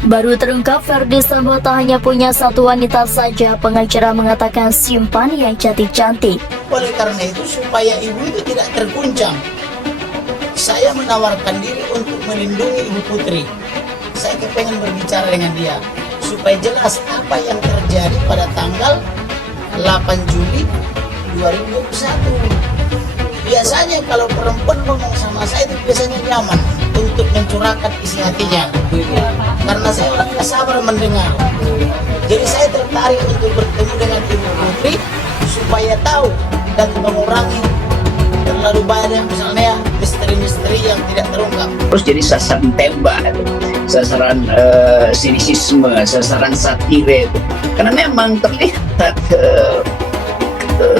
Baru terungkap, Ferdy Sambo tak hanya punya satu wanita saja. Pengacara mengatakan simpan yang cantik-cantik. Oleh karena itu, supaya ibu itu tidak terguncang, saya menawarkan diri untuk melindungi Ibu Putri. Saya kepengen berbicara dengan dia supaya jelas apa yang terjadi pada tanggal 8 Juli 2021. Biasanya kalau perempuan ngomong sama saya itu biasanya nyaman untuk mencurahkan isi hatinya, karena saya orang gak sabar mendengar. Jadi saya tertarik untuk bertemu dengan Ibu Putri supaya tahu dan mengurangi terlalu banyak misalnya misteri-misteri yang tidak terungkap. Terus jadi sasaran tembak, sasaran sinisisme, sasaran satire, karena memang terlihat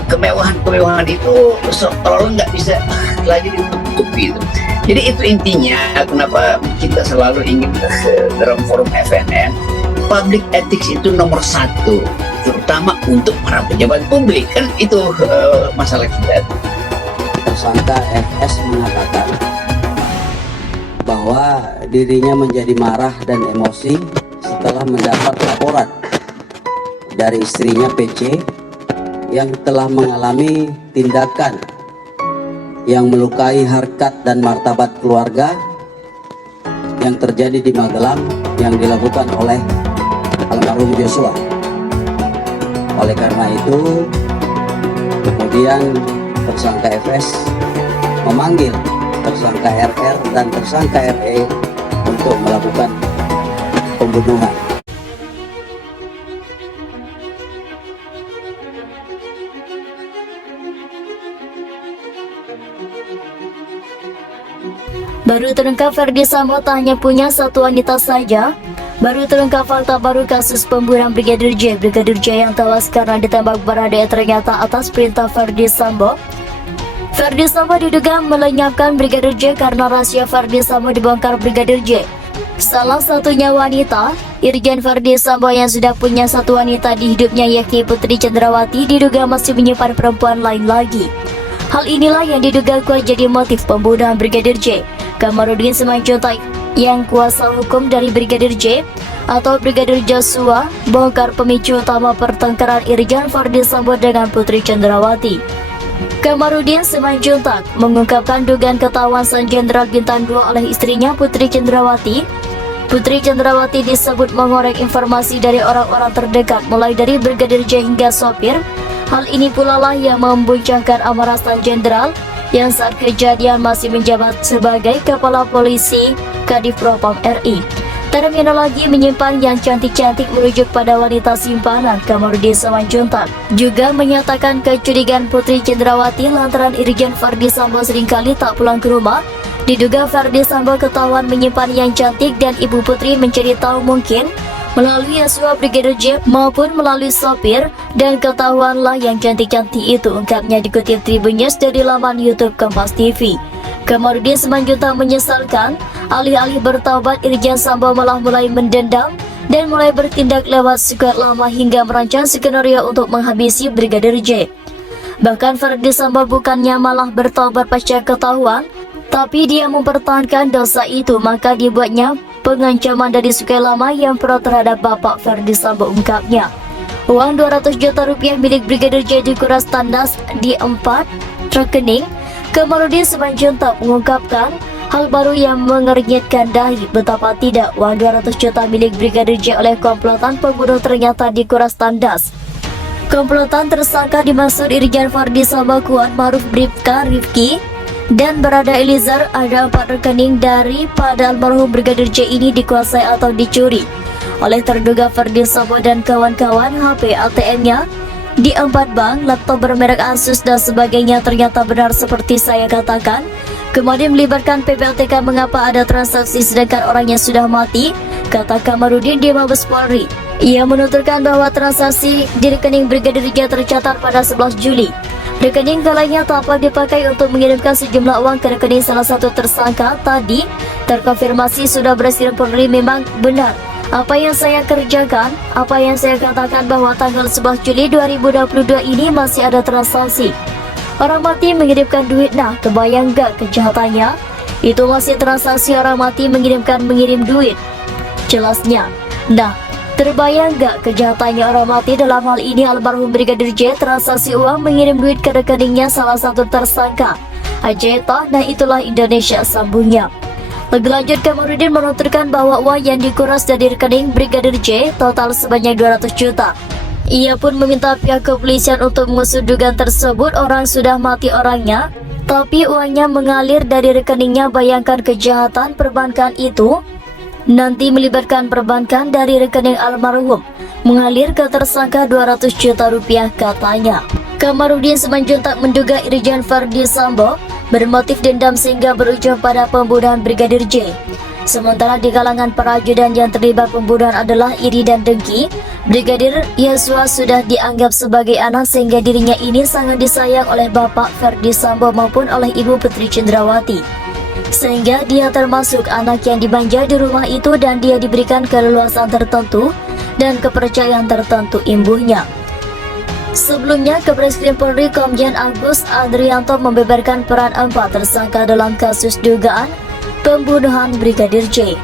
kemewahan itu seolah nggak bisa lagi ditutupi itu. Jadi itu intinya kenapa kita selalu ingin dalam forum FNN, public ethics itu nomor satu, terutama untuk para pejabat publik, kan itu masalah kita. Tersangka FS mengatakan bahwa dirinya menjadi marah dan emosi setelah mendapat laporan dari istrinya PC yang telah mengalami tindakan yang melukai harkat dan martabat keluarga yang terjadi di Magelang yang dilakukan oleh almarhum Joshua. Oleh karena itu, kemudian tersangka FS memanggil tersangka RR dan tersangka RE untuk melakukan pembunuhan. Baru terungkap, Ferdy Sambo tak hanya punya satu wanita saja. Baru terungkap fakta baru kasus pembunuhan Brigadir J. Brigadir J yang tewas karena ditembak baradae ternyata atas perintah Ferdy Sambo. Ferdy Sambo diduga melenyapkan Brigadir J karena rahasia Ferdy Sambo dibongkar Brigadir J. Salah satunya wanita. Irjen Ferdy Sambo yang sudah punya satu wanita di hidupnya yakni Putri Chandrawati diduga masih menyimpan perempuan lain lagi. Hal inilah yang diduga kuat jadi motif pembunuhan Brigadir J. Kamarudin Simanjuntak yang kuasa hukum dari Brigadir J atau Brigadir Joshua bongkar pemicu utama pertengkaran Irjen Ferdy Sambo dengan Putri Chandrawati. Kamarudin Simanjuntak mengungkapkan dugaan ketahuan Sang Jenderal Bintang 2 oleh istrinya Putri Chandrawati. Putri Chandrawati disebut mengorek informasi dari orang-orang terdekat mulai dari Brigadir J hingga sopir. Hal ini pula lah yang membuncahkan amarah Sang Jenderal yang saat kejadian masih menjabat sebagai Kepala Polisi Kadif Propam RI. Terminologi menyimpan yang cantik-cantik merujuk pada wanita simpanan Kamarudin Simanjuntak. Juga menyatakan kecurigaan Putri Chandrawati lantaran Irjen Ferdy Sambo seringkali tak pulang ke rumah. Diduga Ferdy Sambo ketahuan menyimpan yang cantik dan Ibu Putri mencari tahu mungkin melalui Yosua Brigadir J maupun melalui sopir, dan ketahuanlah yang cantik-cantik itu, ungkapnya dikutip Tribun News dari laman YouTube Kompas TV. Kamarudin Simanjuntak menyesalkan alih-alih bertaubat Irjen Sambo malah mulai mendendam dan mulai bertindak lewat sekuat lama hingga merancang skenario untuk menghabisi Brigadir J. Bahkan Ferdy Sambo bukannya malah bertaubat pasca ketahuan, tapi dia mempertahankan dosa itu, maka dibuatnya pengancaman dari sekian lama yang pro terhadap Bapak Ferdy Sambo, ungkapnya. Uang 200 juta rupiah milik Brigadir J dikuras tandas di 4 rekening. Kamarudin Simanjuntak mengungkapkan hal baru yang mengernyitkan dahi, betapa tidak uang 200 juta milik Brigadir J oleh komplotan pembunuh ternyata dikuras tandas. Komplotan tersangka dimaksud Irjen Ferdy Sambo, Kuat Maruf, Bribka Rifki, dan Barada Eliezer. Ada 4 rekening daripada almarhum Brigadir J ini dikuasai atau dicuri oleh terduga Ferdy Sambo dan kawan-kawan. HP ATM-nya di 4 bank, laptop bermerek Asus dan sebagainya. Ternyata benar seperti saya katakan. Kemudian melibatkan PPATK. Mengapa ada transaksi sedangkan orangnya sudah mati, kata Kamarudin di Mabes Polri. Ia menuturkan bahwa transaksi di rekening Brigadir J tercatat pada 11 Juli. Rekening lainnya tampak dipakai untuk mengirimkan sejumlah uang ke rekening salah satu tersangka. Tadi terkonfirmasi sudah berhasil Polri. Memang benar apa yang saya kerjakan, apa yang saya katakan bahwa tanggal 11 Juli 2022 ini masih ada transaksi. Orang mati mengirimkan duit. Nah, kebayang gak kejahatannya? Itu masih transaksi orang mati mengirim duit. Jelasnya, nah, terbayang gak kejahatannya orang mati? Dalam hal ini almarhum Brigadir J transaksi uang mengirim duit ke rekeningnya salah satu tersangka Ajetah, nah itulah Indonesia, sambungnya. Lebih lanjut, Kamarudin menuturkan bahwa uang yang dikuras dari rekening Brigadir J total sebanyak 200 juta. Ia pun meminta pihak kepolisian untuk mengusut dugaan tersebut. Orang sudah mati orangnya, tapi uangnya mengalir dari rekeningnya. Bayangkan kejahatan perbankan itu nanti melibatkan perbankan dari rekening almarhum mengalir ke tersangka 200 juta rupiah katanya. Kamarudin Simanjuntak tak menduga Irjen Verdi Sambo bermotif dendam sehingga berujung pada pembunuhan Brigadir J. Sementara di kalangan para ajudan yang terlibat pembunuhan adalah iri dan dengki, Brigadir Yosua sudah dianggap sebagai anak sehingga dirinya ini sangat disayang oleh Bapak Verdi Sambo maupun oleh Ibu Putri Cendrawati. Sehingga dia termasuk anak yang dimanja di rumah itu dan dia diberikan keleluasan tertentu dan kepercayaan tertentu imbuhnya. Sebelumnya, Kabareskrim Polri Komjen Agus Andrianto membeberkan peran 4 tersangka dalam kasus dugaan pembunuhan Brigadir J.